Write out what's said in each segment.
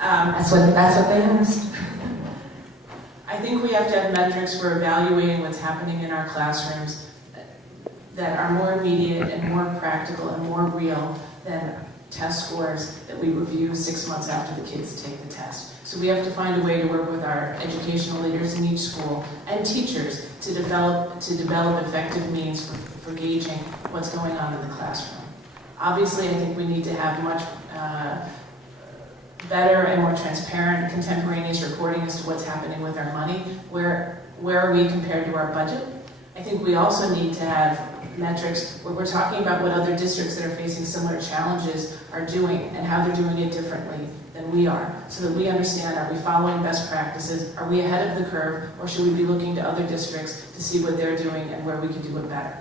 That's what they asked. I think we have to have metrics for evaluating what's happening in our classrooms that are more immediate and more practical and more real than test scores that we review 6 months after the kids take the test. So we have to find a way to work with our educational leaders in each school and teachers to develop effective means for gauging what's going on in the classroom. Obviously, I think we need to have much better and more transparent contemporaneous reporting as to what's happening with our money. Where are we compared to our budget? I think we also need to have metrics where we're talking about what other districts that are facing similar challenges are doing and how they're doing it differently than we are, so that we understand, are we following best practices, are we ahead of the curve, or should we be looking to other districts to see what they're doing and where we can do it better.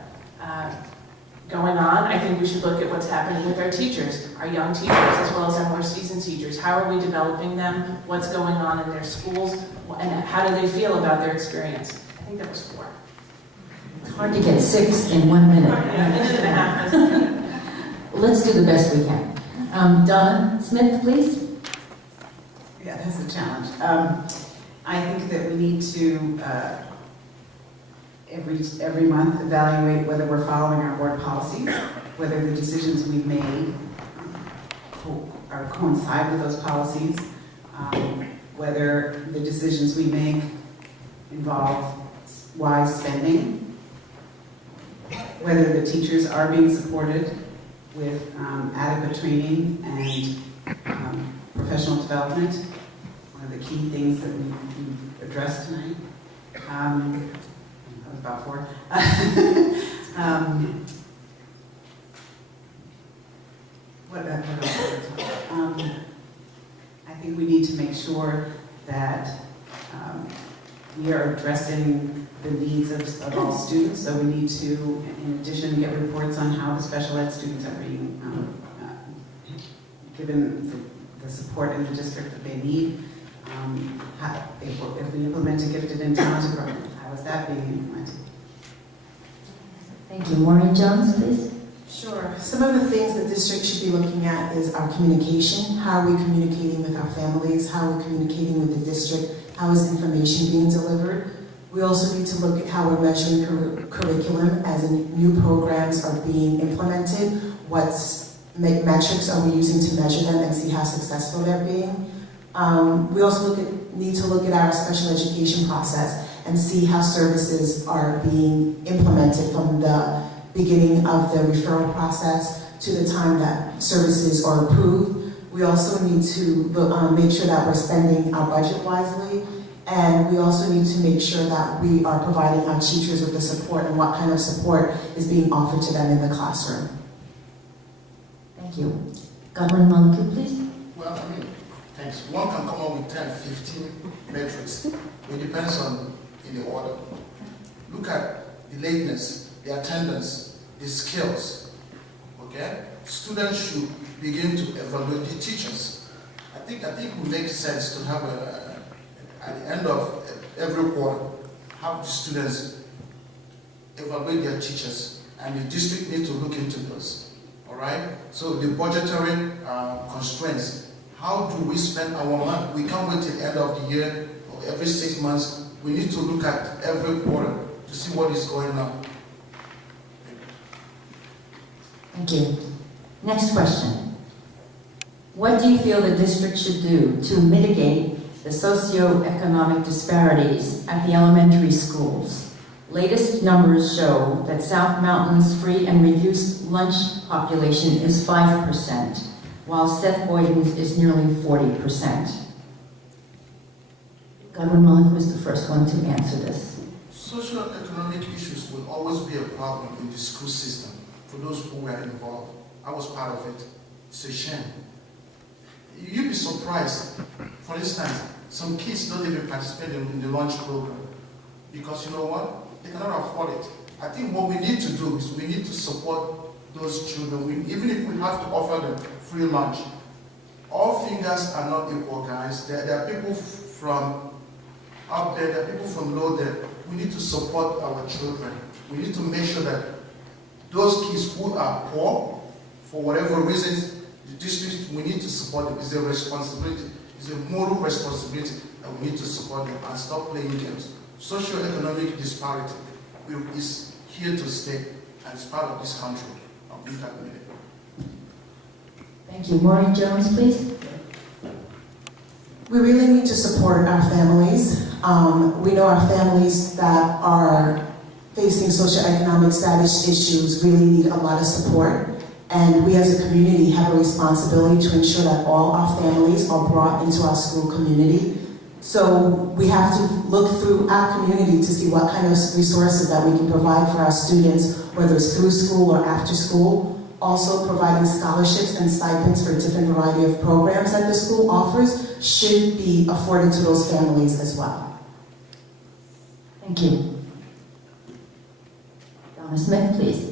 Going on, I think we should look at what's happening with our teachers, our young teachers, as well as our more seasoned teachers. How are we developing them? What's going on in their schools? And how do they feel about their experience? I think that was 4. It's hard to get 6 in 1 minute. Let's do the best we can. Donna Smith, please. Yeah, that's a challenge. I think that we need to every month evaluate whether we're following our board policies, whether the decisions we've made coincide with those policies, whether the decisions we make involve wise spending, whether the teachers are being supported with adequate training and professional development, one of the key things that we've addressed tonight. That was about 4. What else? I think we need to make sure that we are addressing the needs of all students. So we need to, in addition, get reports on how the special ed students are being given the support in the district that they need. If we implement a gifted and talented program, how is that being implemented? Thank you. Maureen Jones, please. Sure. Some of the things the district should be looking at is our communication. How are we communicating with our families? How are we communicating with the district? How is information being delivered? We also need to look at how we're measuring curriculum as in new programs are being implemented. What metrics are we using to measure them and see how successful they're being? We also need to look at our special education process and see how services are being implemented from the beginning of the referral process to the time that services are approved. We also need to make sure that we're spending our budget wisely, and we also need to make sure that we are providing our teachers with the support and what kind of support is being offered to them in the classroom. Thank you. Godwin Malaki, please. Well, thanks. One can come up with 10, 15 metrics. It depends on in the order. Look at the lateness, the attendance, the skills. Okay? Students should begin to evaluate the teachers. I think it would make sense to have at the end of every quarter, have the students evaluate their teachers, and the district need to look into those. All right? So the budgetary constraints. How do we spend our money? We can't wait till the end of the year or every 6 months. We need to look at every quarter to see what is going on. Thank you. Next question. What do you feel the district should do to mitigate the socioeconomic disparities at the elementary schools? Latest numbers show that South Mountain's free and reduced lunch population is 5%, while Seth Boyden's is nearly 40%. Godwin Mullen was the first one to answer this. Socioeconomic issues will always be a problem in the school system for those who were involved. I was part of it. It's a shame. You'd be surprised. For instance, some kids don't even participate in the lunch program because you know what? They cannot afford it. I think what we need to do is we need to support those children, even if we have to offer them free lunch. All fingers are not equal, guys. There are people from up there, there are people from low there. We need to support our children. We need to make sure that those kids who are poor, for whatever reasons, the district, we need to support them. It's their responsibility. It's a moral responsibility that we need to support them and stop playing games. Socio-economic disparity is here to stay and is part of this country. I'll be that minute. Thank you. Maureen Jones, please. We really need to support our families. We know our families that are facing socioeconomic status issues really need a lot of support. And we as a community have a responsibility to ensure that all our families are brought into our school community. So we have to look through our community to see what kind of resources that we can provide for our students, whether it's through school or after school. Also providing scholarships and stipends for a different variety of programs that the school offers should be afforded to those families as well. Thank you. Donna Smith, please.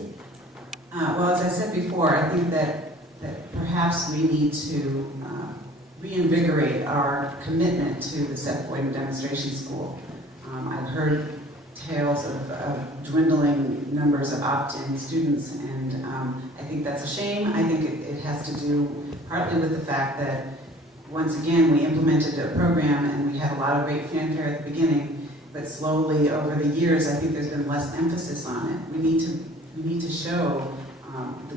Well, as I said before, I think that perhaps we need to reinvigorate our commitment to the Seth Boyden Demonstration School. I've heard tales of dwindling numbers of opt-in students, and I think that's a shame. I think it has to do partly with the fact that, once again, we implemented a program and we had a lot of great fanfare at the beginning, but slowly over the years, I think there's been less emphasis on it. We need to show the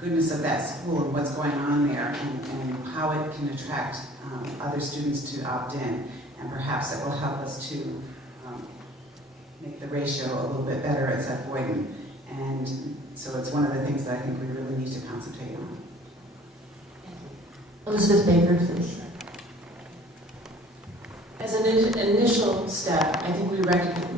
goodness of that school and what's going on there, and how it can attract other students to opt in, and perhaps it will help us to make the ratio a little bit better at Seth Boyden. And so it's one of the things that I think we really need to concentrate on. Elizabeth Baker, please. As an initial step, I think we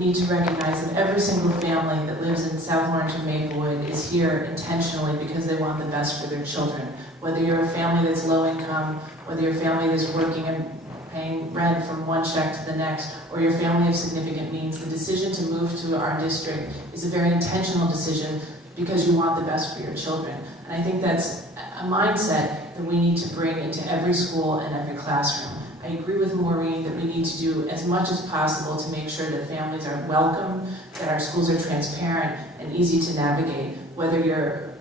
need to recognize that every single family that lives in South Orange and Maplewood is here intentionally because they want the best for their children. Whether you're a family that's low income, whether you're a family that's working and paying rent from one check to the next, or your family of significant means, the decision to move to our district is a very intentional decision because you want the best for your children. And I think that's a mindset that we need to bring into every school and every classroom. I agree with Maureen that we need to do as much as possible to make sure that families are welcome, that our schools are transparent and easy to navigate, whether you're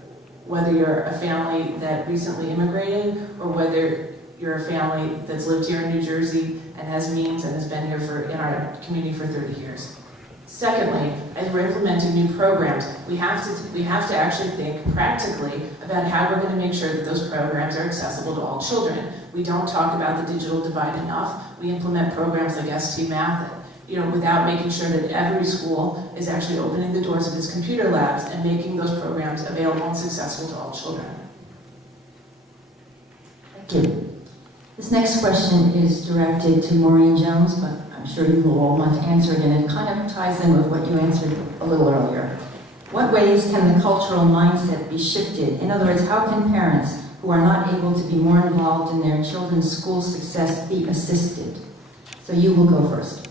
a family that recently immigrated or whether you're a family that's lived here in New Jersey and has means and has been here in our community for 30 years. Secondly, as we're implementing new programs, we have to actually think practically about how we're going to make sure that those programs are accessible to all children. We don't talk about the digital divide enough. We implement programs like ST Math, without making sure that every school is actually opening the doors of its computer labs and making those programs available and successful to all children. Thank you. This next question is directed to Maureen Jones, but I'm sure you will all want to answer it, and it kind of ties in with what you answered a little earlier. What ways can the cultural mindset be shifted? In other words, how can parents who are not able to be more involved in their children's school success be assisted? So you will go first.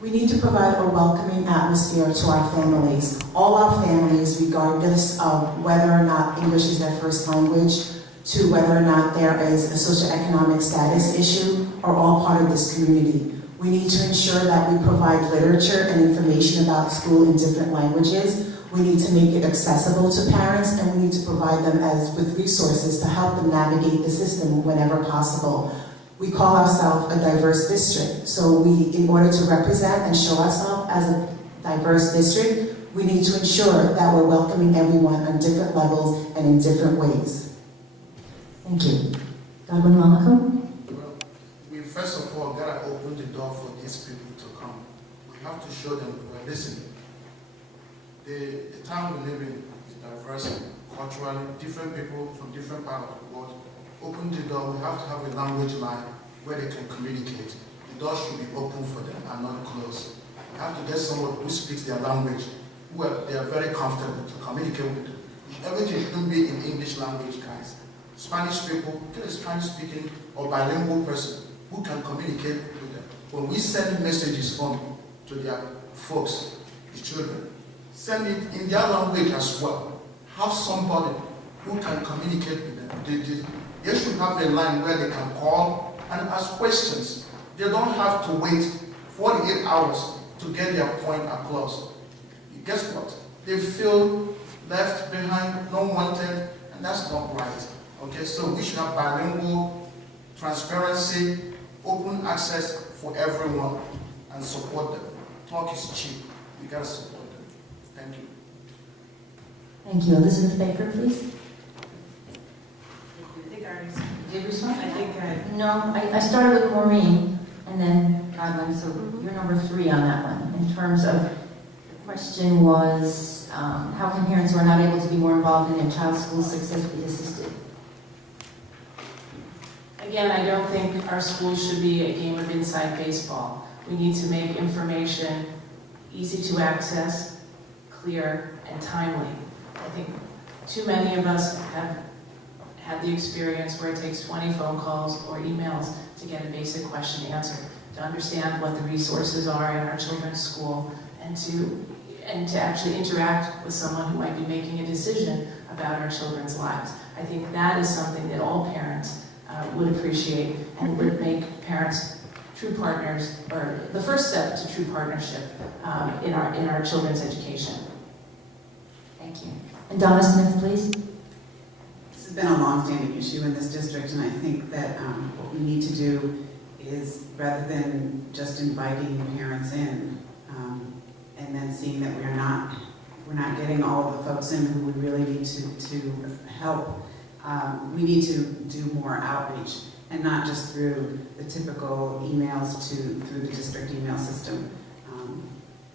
We need to provide a welcoming atmosphere to our families. All our families, regardless of whether or not English is their first language, to whether or not there is a socioeconomic status issue, are all part of this community. We need to ensure that we provide literature and information about school in different languages. We need to make it accessible to parents, and we need to provide them with resources to help them navigate the system whenever possible. We call ourselves a diverse district, so in order to represent and show ourselves as a diverse district, we need to ensure that we're welcoming everyone on different levels and in different ways. Thank you. Godwin Monaco? Well, we first of all gotta open the door for these people to come. We have to show them we're listening. The town we live in is diverse culturally, different people from different parts of the world. Open the door. We have to have a language line where they can communicate. The door should be open for them and not closed. We have to get someone who speaks their language, they are very comfortable to communicate with them. Everything shouldn't be in English language, guys. Spanish people, get a Spanish-speaking or bilingual person who can communicate with them. When we send messages home to their folks, the children, send it in their language as well. Have somebody who can communicate with them. They should have a line where they can call and ask questions. They don't have to wait 48 hours to get their point across. Guess what? They feel left behind, not wanted, and that's not right. Okay, so we should have bilingual transparency, open access for everyone, and support them. Talk is cheap. We gotta support them. Thank you. Thank you. Elizabeth Baker, please. I think I already Did you respond? I think No, I started with Maureen and then Godwin, so you're number 3 on that one. In terms of, the question was, how can parents who are not able to be more involved in their child's school success be assisted? Again, I don't think our schools should be a game of inside baseball. We need to make information easy to access, clear, and timely. I think too many of us have had the experience where it takes 20 phone calls or emails to get a basic question answered, to understand what the resources are in our children's school, and to actually interact with someone who might be making a decision about our children's lives. I think that is something that all parents would appreciate and would make parents true partners, or the first step to true partnership in our children's education. Thank you. And Donna Smith, please. This has been a long-standing issue in this district, and I think that what we need to do is, rather than just inviting parents in and then seeing that we're not getting all of the folks in who we really need to help, we need to do more outreach, and not just through the typical emails through the district email system.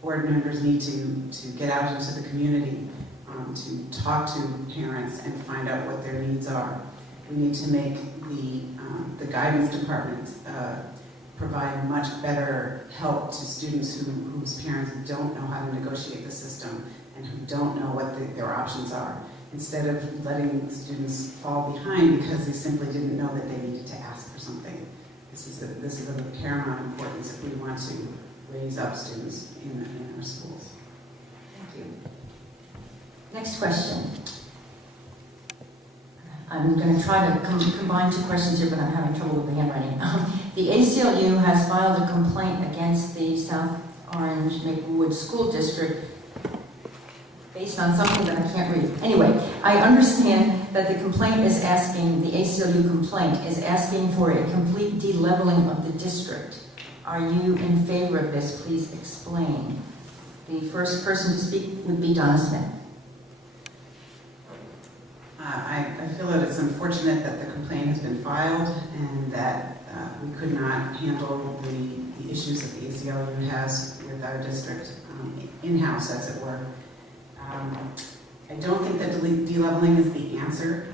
Board members need to get out into the community, to talk to parents and find out what their needs are. We need to make the guidance department provide much better help to students whose parents don't know how to negotiate the system and who don't know what their options are, instead of letting students fall behind because they simply didn't know that they needed to ask for something. This is of paramount importance if we want to raise up students in our schools. Thank you. Next question. I'm going to try to combine 2 questions here, but I'm having trouble with the handwriting. The ACLU has filed a complaint against the South Orange Maplewood School District based on something that I can't read. Anyway, I understand that the complaint is asking, the ACLU complaint is asking for a complete de-leveling of the district. Are you in favor of this? Please explain. The first person to speak would be Donna Smith. I feel that it's unfortunate that the complaint has been filed and that we could not handle the issues that the ACLU has with our district in-house, as it were. I don't think that de-leveling is the answer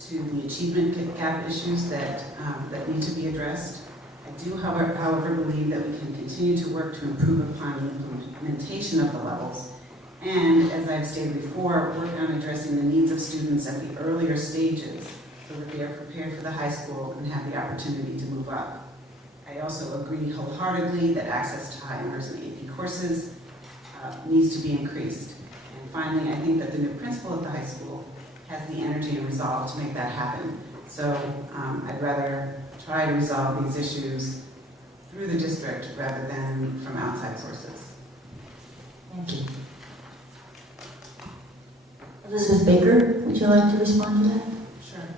to the achievement gap issues that need to be addressed. I do, however, believe that we can continue to work to improve upon the implementation of the levels, and, as I've stated before, work on addressing the needs of students at the earlier stages so that they are prepared for the high school and have the opportunity to move up. I also agree wholeheartedly that access to high honors and AP courses needs to be increased. And finally, I think that the new principal at the high school has the energy and resolve to make that happen. So I'd rather try to resolve these issues through the district rather than from outside sources. Thank you. Elizabeth Baker, would you like to respond to that? Sure.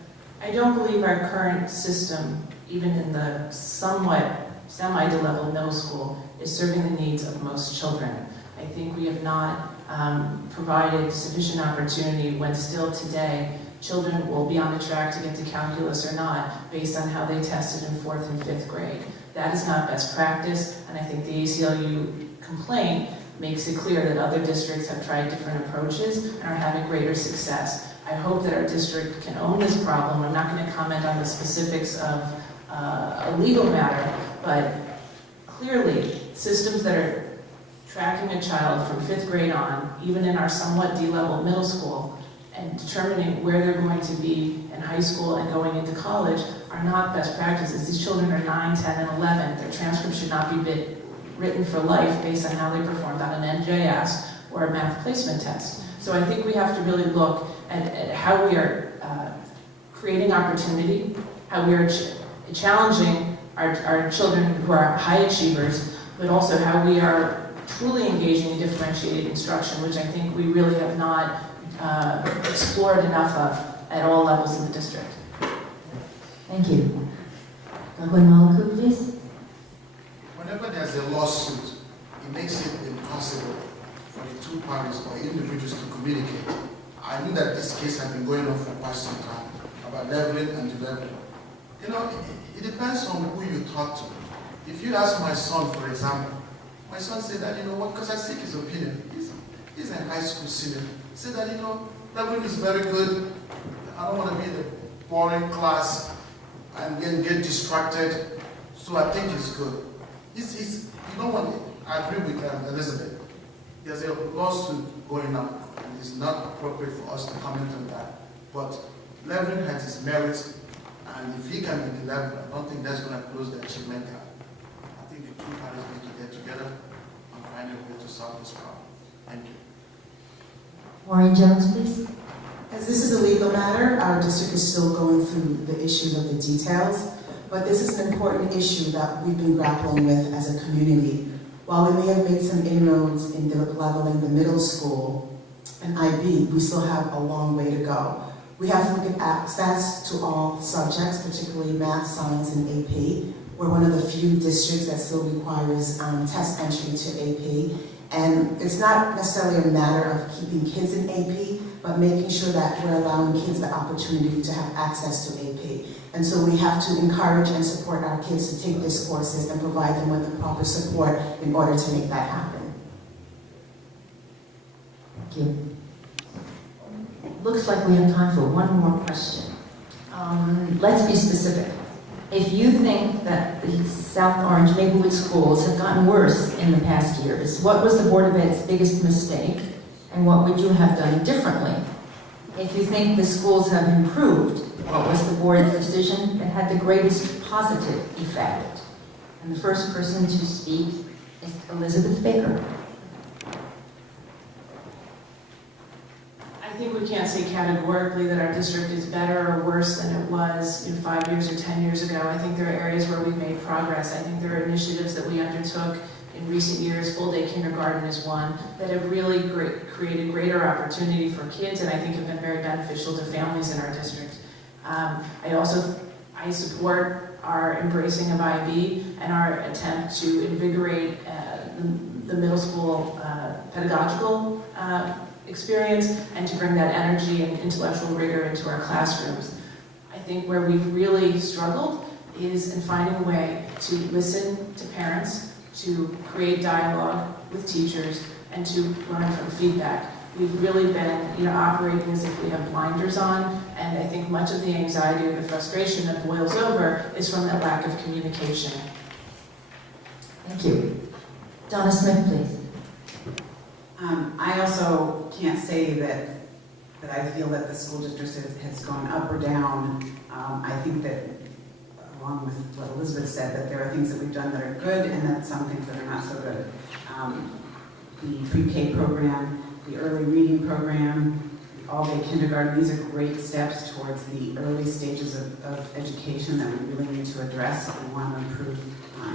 I don't believe our current system, even in the somewhat semi-level middle school, is serving the needs of most children. I think we have not provided sufficient opportunity when still today children will be on the track to get to calculus or not based on how they tested in 4th and 5th grade. That is not best practice, and I think the ACLU complaint makes it clear that other districts have tried different approaches and are having greater success. I hope that our district can own this problem. I'm not going to comment on the specifics of a legal matter, but clearly systems that are tracking a child from 5th grade on, even in our somewhat de-level middle school, and determining where they're going to be in high school and going into college are not best practices. These children are 9, 10, and 11. Their transcripts should not be written for life based on how they performed on an NJS or a math placement test. So I think we have to really look at how we are creating opportunity, how we are challenging our children who are high achievers, but also how we are truly engaging in differentiated instruction, which I think we really have not explored enough of at all levels in the district. Thank you. Godwin Malaku, please. Whenever there's a lawsuit, it makes it impossible for the two parties or individuals to communicate. I knew that this case had been going on for quite some time, about leveling and deleveling. You know, it depends on who you talk to. If you ask my son, for example, my son said that, you know what, because I seek his opinion, he's a high school senior, he said that, you know, leveling is very good. I don't want to be in the boring class and then get distracted, so I think it's good. You know what, I agree with Elizabeth. There's a lawsuit going on, and it's not appropriate for us to comment on that. But leveling has its merits, and if he can be the level, I don't think that's going to close the achievement gap. I think the two parties need to get together and find a way to solve this problem. Thank you. Maureen Jones, please. As this is a legal matter, our district is still going through the issues of the details, but this is an important issue that we've been grappling with as a community. While we may have made some inroads in leveling the middle school and IB, we still have a long way to go. We have to look at access to all subjects, particularly math, science, and AP. We're one of the few districts that still requires test entry to AP. And it's not necessarily a matter of keeping kids in AP, but making sure that we're allowing kids the opportunity to have access to AP. And so we have to encourage and support our kids to take these courses and provide them with the proper support in order to make that happen. Thank you. Looks like we have time for one more question. Let's be specific. If you think that the South Orange Maplewood schools have gotten worse in the past years, what was the Board of Ed's biggest mistake, and what would you have done differently? If you think the schools have improved, what was the board's decision that had the greatest positive effect? And the first person to speak is Elizabeth Baker. I think we can't say categorically that our district is better or worse than it was 5 years or 10 years ago. I think there are areas where we've made progress. I think there are initiatives that we undertook in recent years, full-day kindergarten is one, that have really created greater opportunity for kids, and I think have been very beneficial to families in our district. I support our embracing of IB and our attempt to invigorate the middle school pedagogical experience and to bring that energy and intellectual rigor into our classrooms. I think where we've really struggled is in finding a way to listen to parents, to create dialogue with teachers, and to learn from feedback. We've really been operating as if we have blinders on, and I think much of the anxiety or the frustration that boils over is from that lack of communication. Thank you. Donna Smith, please. I also can't say that I feel that the school district has gone up or down. I think that, along with what Elizabeth said, that there are things that we've done that are good and that some things that are not so good. The pre-K program, the early reading program, the all-day kindergarten, these are great steps towards the early stages of education that we really need to address if we want to improve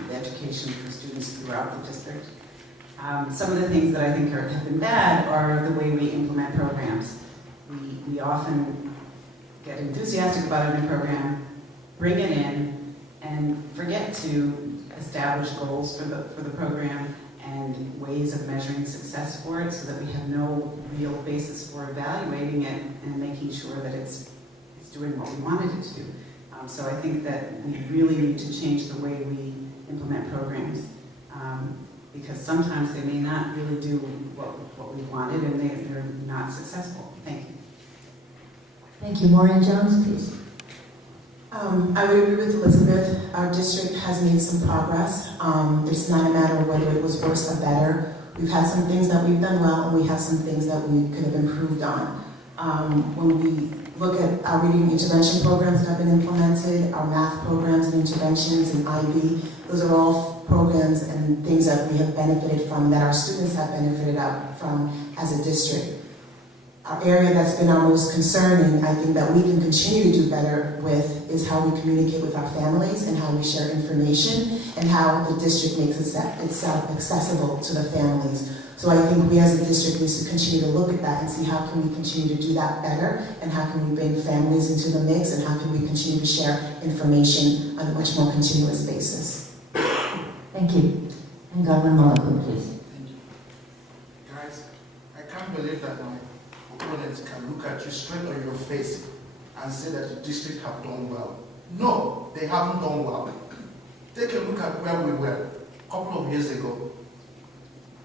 the education for students throughout the district. Some of the things that I think have been bad are the way we implement programs. We often get enthusiastic about a new program, bring it in, and forget to establish goals for the program and ways of measuring success for it so that we have no real basis for evaluating it and making sure that it's doing what we wanted it to do. So I think that we really need to change the way we implement programs. Because sometimes they may not really do what we wanted and they're not successful. Thank you. Thank you. Maureen Jones, please. I would agree with Elizabeth. Our district has made some progress. It's not a matter of whether it was worse or better. We've had some things that we've done well, and we have some things that we could have improved on. When we look at our reading intervention programs that have been implemented, our math programs and interventions in IB, those are all programs and things that we have benefited from, that our students have benefited from as a district. Our area that's been our most concerning, I think that we can continue to do better with, is how we communicate with our families and how we share information and how the district makes itself accessible to the families. So I think we as a district need to continue to look at that and see how can we continue to do that better, and how can we bring families into the mix, and how can we continue to share information on a much more continuous basis. Thank you. And Godwin Mollicoon, please. Thank you. Guys, I can't believe that my opponents can look at you straight on your face and say that the district have done well. No, they haven't done well. Take a look at where we were a couple of years ago.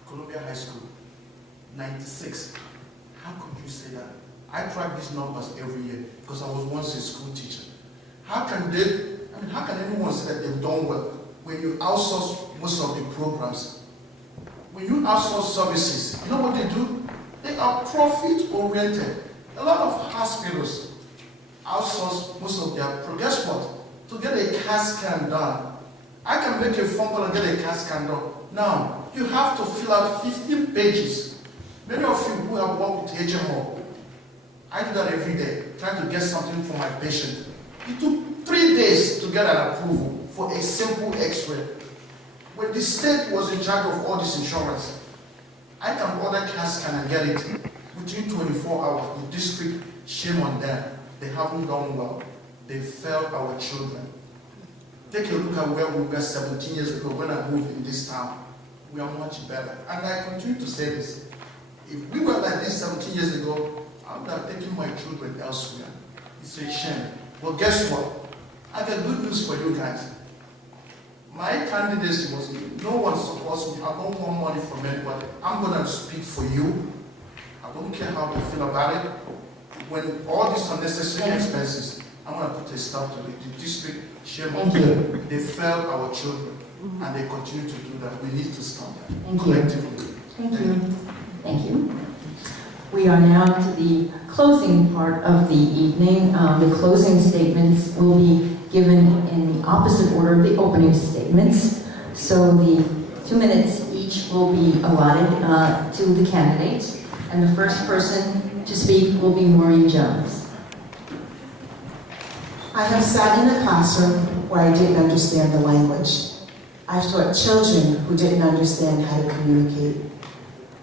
Columbia High School, 96. How could you say that? I track these numbers every year because I was once a school teacher. How can anyone say that they've done well when you outsource most of the programs? When you outsource services, you know what they do? They are profit-oriented. A lot of hospitals outsource most of their programs. Guess what? To get a CAT scan done, I can make a phone call and get a CAT scan done. Now, you have to fill out 15 pages. Many of you who have worked with HMO, I do that every day, trying to get something for my patient. It took 3 days to get an approval for a simple x-ray. When the state was in charge of all this insurance, I can order CAT scan and get it within 24 hours. The district, shame on them. They haven't done well. They failed our children. Take a look at where we were 17 years ago when I moved in this town. We are much better. And I continue to say this. If we were like this 17 years ago, I would have taken my children elsewhere. It's a shame. But guess what? I got good news for you guys. My candidacy was, no one supports me. I don't want money from anybody. I'm going to speak for you. I don't care how you feel about it. When all these unnecessary expenses, I'm going to put a stop to it. The district, shame on them. They failed our children. And they continue to do that. We need to stop that collectively. Thank you. Thank you. We are now to the closing part of the evening. The closing statements will be given in the opposite order of the opening statements. So the 2 minutes each will be allotted to the candidates. And the first person to speak will be Maureen Jones. I have sat in a classroom where I didn't understand the language. I've taught children who didn't understand how to communicate.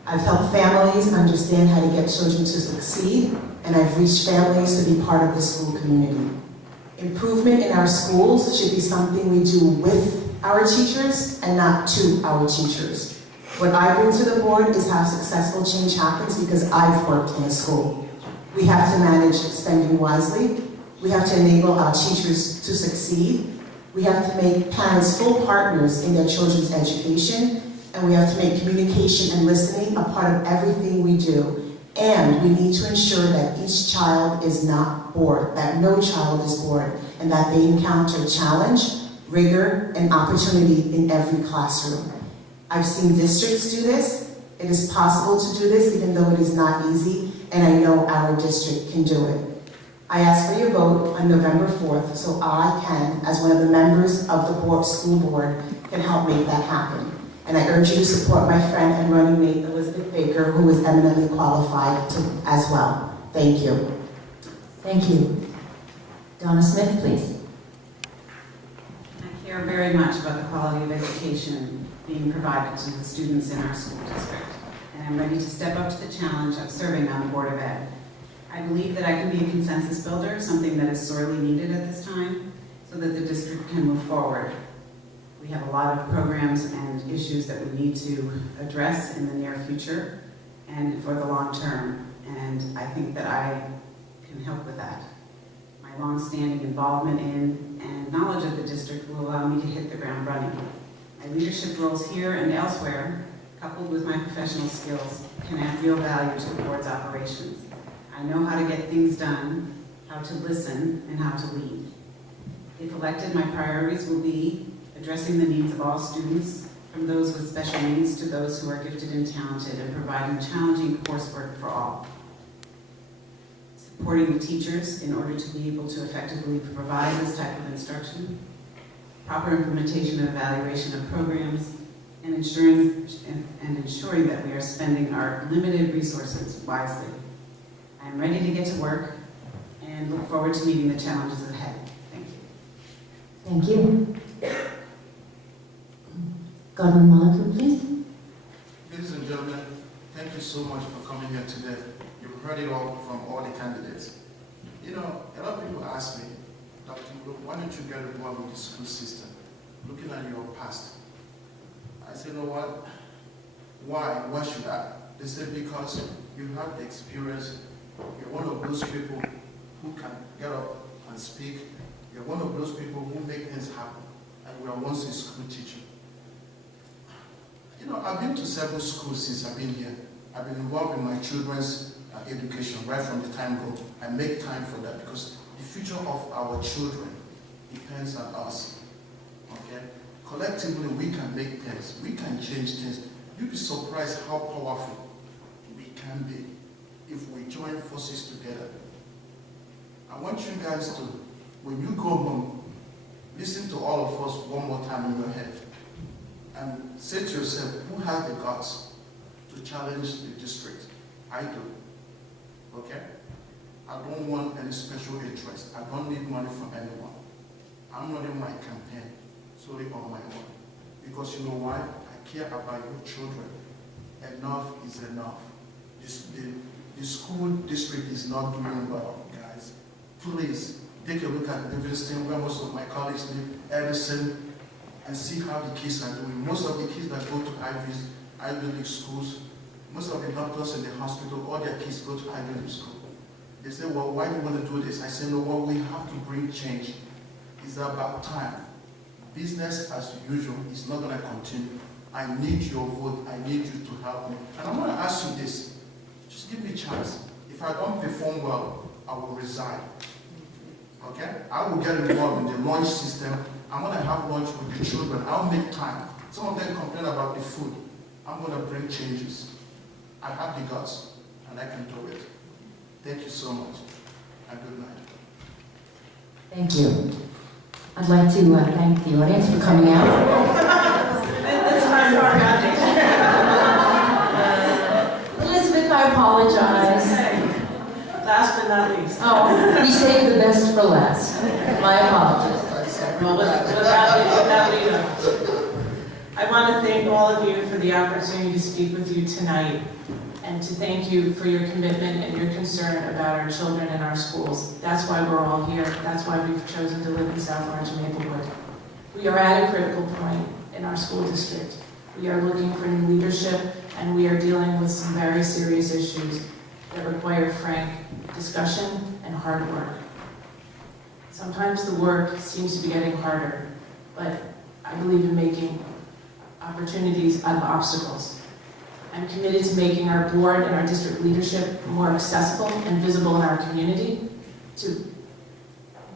I've helped families understand how to get children to succeed, and I've reached families to be part of the school community. Improvement in our schools should be something we do with our teachers and not to our teachers. What I bring to the board is how successful change happens because I've worked in a school. We have to manage spending wisely. We have to enable our teachers to succeed. We have to make parents full partners in their children's education, and we have to make communication and listening a part of everything we do. And we need to ensure that each child is not bored, that no child is bored, and that they encounter challenge, rigor, and opportunity in every classroom. I've seen districts do this. It is possible to do this, even though it is not easy, and I know our district can do it. I ask for your vote on November 4th so I can, as one of the members of the school board, can help make that happen. And I urge you to support my friend and running mate, Elizabeth Baker, who is eminently qualified as well. Thank you. Thank you. Donna Smith, please. I care very much about the quality of education being provided to the students in our school district. And I'm ready to step up to the challenge of serving on the Board of Ed. I believe that I can be a consensus builder, something that is sorely needed at this time, so that the district can move forward. We have a lot of programs and issues that we need to address in the near future and for the long term, and I think that I can help with that. My long-standing involvement in and knowledge of the district will allow me to hit the ground running. My leadership roles here and elsewhere, coupled with my professional skills, can add real value to the board's operations. I know how to get things done, how to listen, and how to lead. If elected, my priorities will be addressing the needs of all students, from those with special needs to those who are gifted and talented, and providing challenging coursework for all. Supporting the teachers in order to be able to effectively provide this type of instruction, proper implementation and evaluation of programs, and ensuring that we are spending our limited resources wisely. I'm ready to get to work and look forward to meeting the challenges ahead. Thank you. Thank you. Governor Malaki, please. Ladies and gentlemen, thank you so much for coming here today. You've heard it all from all the candidates. You know, a lot of people ask me, Dr. Mulu, why don't you get involved with the school system? Looking at your past. I said, you know what? Why? Why should I? They said, because you have the experience. You're one of those people who can get up and speak. You're one of those people who make things happen. And we are once a school teacher. You know, I've been to several schools since I've been here. I've been involved in my children's education right from the time go. I make time for that because the future of our children depends on us. Okay? Collectively, we can make things. We can change things. You'd be surprised how powerful we can be if we join forces together. I want you guys to, when you go home, listen to all of us one more time in your head and say to yourself, who has the guts to challenge the district? I do. Okay? I don't want any special interest. I don't need money from anyone. I'm running my campaign solely on my own. Because you know why? I care about your children. Enough is enough. The school district is not doing well, guys. Please take a look at Livingston, where most of my colleagues live, Edison, and see how the kids are doing. Most of the kids that go to Ivy League schools, most of the doctors in the hospital, all their kids go to Ivy League school. They say, well, why do you want to do this? I say, no, well, we have to bring change. It's about time. Business as usual is not going to continue. I need your vote. I need you to help me. And I'm going to ask you this. Just give me a chance. If I don't perform well, I will resign. Okay? I will get involved in the lunch system. I'm going to have lunch with the children. I'll make time. Some of them complain about the food. I'm going to bring changes. I have the guts, and I can do it. Thank you so much, and good night. Thank you. I'd like to thank the audience for coming out. This time you are magic. Elizabeth, I apologize. Last but not least. Oh, we saved the best for last. My apologies. Well, without leaving, I want to thank all of you for the opportunity to speak with you tonight, and to thank you for your commitment and your concern about our children and our schools. That's why we're all here. That's why we've chosen to live in South Orange and Maplewood. We are at a critical point in our school district. We are looking for new leadership, and we are dealing with some very serious issues that require frank discussion and hard work. Sometimes the work seems to be getting harder, but I believe in making opportunities out of obstacles. I'm committed to making our board and our district leadership more accessible and visible in our community, to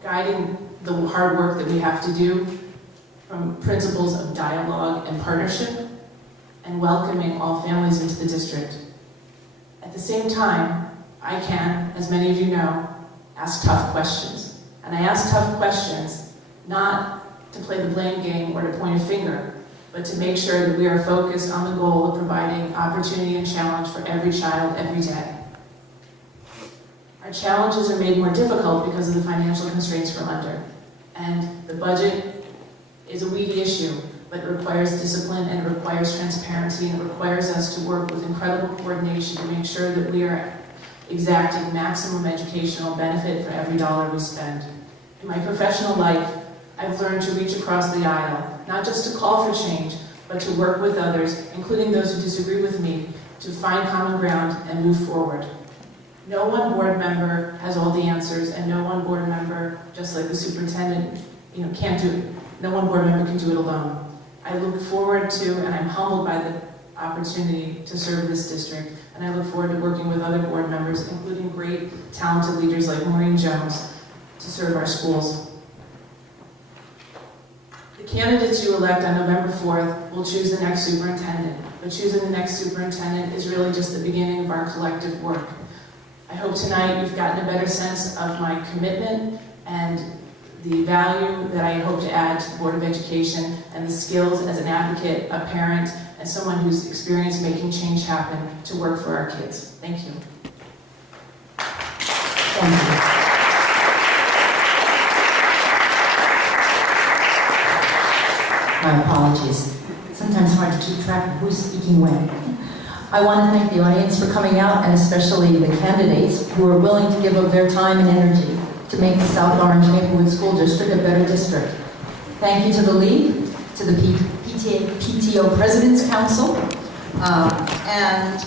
guiding the hard work that we have to do from principles of dialogue and partnership, and welcoming all families into the district. At the same time, I can, as many of you know, ask tough questions. And I ask tough questions not to play the blame game or to point a finger, but to make sure that we are focused on the goal of providing opportunity and challenge for every child every day. Our challenges are made more difficult because of the financial constraints we're under. And the budget is a weedy issue, but it requires discipline, and it requires transparency, and it requires us to work with incredible coordination to make sure that we are exacting maximum educational benefit for every dollar we spend. In my professional life, I've learned to reach across the aisle, not just to call for change, but to work with others, including those who disagree with me, to find common ground and move forward. No one board member has all the answers, and no one board member, just like the superintendent, can't do it. No one board member can do it alone. I look forward to, and I'm humbled by the opportunity to serve this district, and I look forward to working with other board members, including great, talented leaders like Maureen Jones, to serve our schools. The candidates you elect on November 4th will choose the next superintendent, but choosing the next superintendent is really just the beginning of our collective work. I hope tonight you've gotten a better sense of my commitment and the value that I hope to add to the Board of Education, and the skills as an advocate, a parent, and someone who's experienced making change happen to work for our kids. Thank you. Thank you. My apologies. Sometimes hard to keep track of who's speaking when. I want to thank the audience for coming out, and especially the candidates who are willing to give up their time and energy to make the South Orange Maplewood School District a better district. Thank you to the League, to the PTO President's Council, and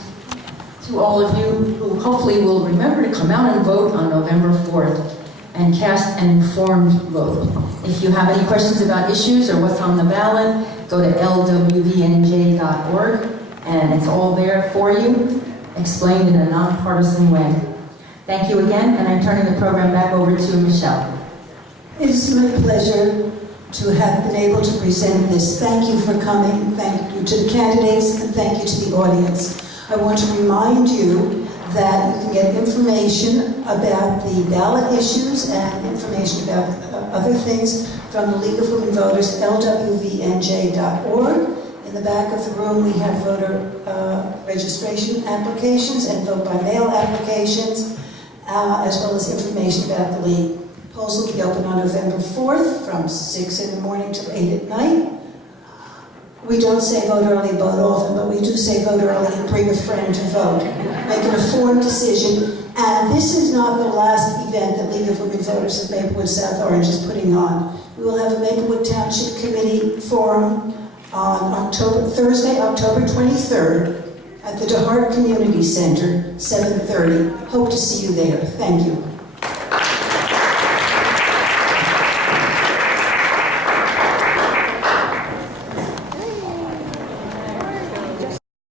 to all of you who hopefully will remember to come out and vote on November 4th and cast an informed vote. If you have any questions about issues or what's on the ballot, go to lwvnj.org, and it's all there for you, explained in a nonpartisan way. Thank you again, and I'm turning the program back over to Michelle. It is my pleasure to have been able to present this. Thank you for coming. Thank you to the candidates, and thank you to the audience. I want to remind you that you can get information about the ballot issues and information about other things from the League of Women Voters, lwvnj.org. In the back of the room, we have voter registration applications and vote-by-mail applications, as well as information about the League. Polls will be open on November 4th from 6 in the morning to 8 at night. We don't say vote early, vote often, but we do say vote early and bring a friend to vote. Make an informed decision. And this is not the last event that League of Women Voters of Maplewood South Orange is putting on. We will have a Maplewood Township Committee Forum on Thursday, October 23rd at the DeHart Community Center, 7:30. Hope to see you there. Thank you.